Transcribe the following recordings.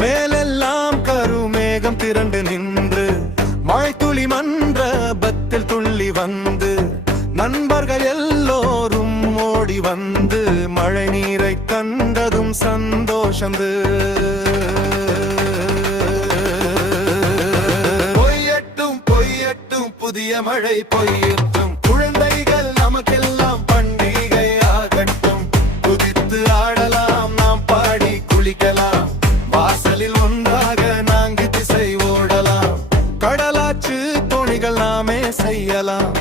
மேலெல்லாம் கருமேகம் திரண்டு நின்று மழைத்துளி மன்றபத்தில் துள்ளி வந்து நண்பர்கள் எல்லோரும் ஓடி வந்து மழை நீரை கண்டதும் சந்தோஷந்து. பொய்யட்டும் பொய்யட்டும் புதிய மழை பொய்யட்டும், குழந்தைகள் நமக்கெல்லாம் பண்டிகை ஆகட்டும். குதித்து ஆடலாம், நாம் பாடி குளிக்கலாம், வாசலில் ஒன்றாக நான்கு திசை ஓடலாம். கடலாச்சு தோணிகள் நாமே செய்யலாம்,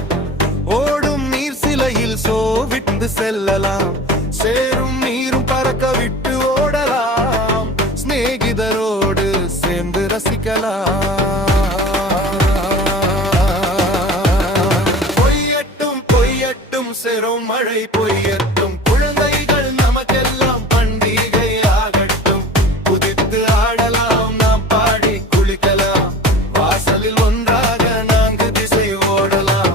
ஓடும் நீர் சிலையில் சோவிட்டு செல்லலாம். சேரும் நீரும் பறக்க விட்டு ஓடலாம், சிநேகிதரோடு சேர்ந்து ரசிக்கலாம். பொய்யட்டும் பொய்யட்டும் செரும் மழை பொய்யட்டும், குழந்தைகள் நமக்கெல்லாம் பண்டிகை ஆகட்டும். குதித்து ஆடலாம், நாம் பாடி குளிக்கலாம், வாசலில் ஒன்றாக நான்கு திசை ஓடலாம்.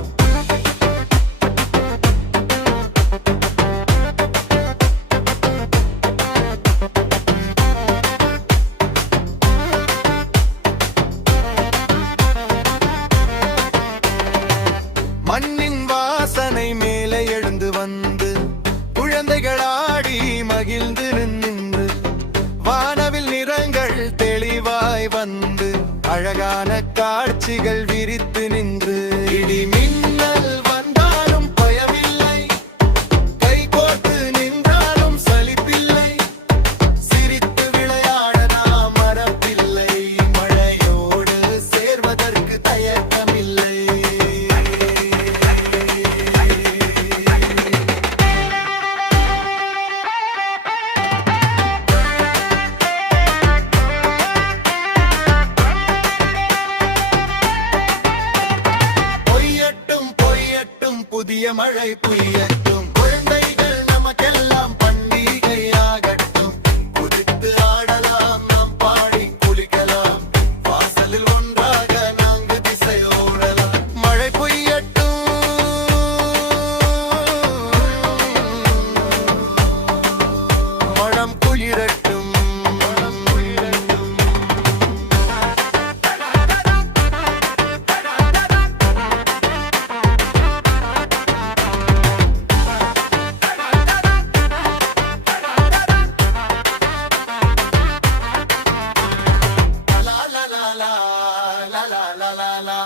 மண்ணின் வாசனை மேலே எழுந்து வந்து குழந்தைகள் ஆடி மகிழ்ந்து நின்று, வானவில் நிறங்கள் தெளிவாய் வந்து அழகான காட்சிகள் விரித்து நின்று. இடி மின்னல் வந்தாலும் பயமில்லை, கை கோர்த்து நின்றாலும் சலிப்பில்லை, சிரித்து விளையாட நாம் மறப்பில்லை, மழையோடு சேர்வதற்கு தயக்கமில்லை. புதிய மழை புயட்டும், குழந்தைகள் நமக்கெல்லாம் பண்டிகை ஆகட்டும். குதித்து ஆடலாம், நாம் பாடி குளிக்கலாம், வாசலில் ஒன்றாக நான்கு திசை ஓடலாம். மழை புயட்டும், மனம் குளிரட்டும். La la la la la la la la.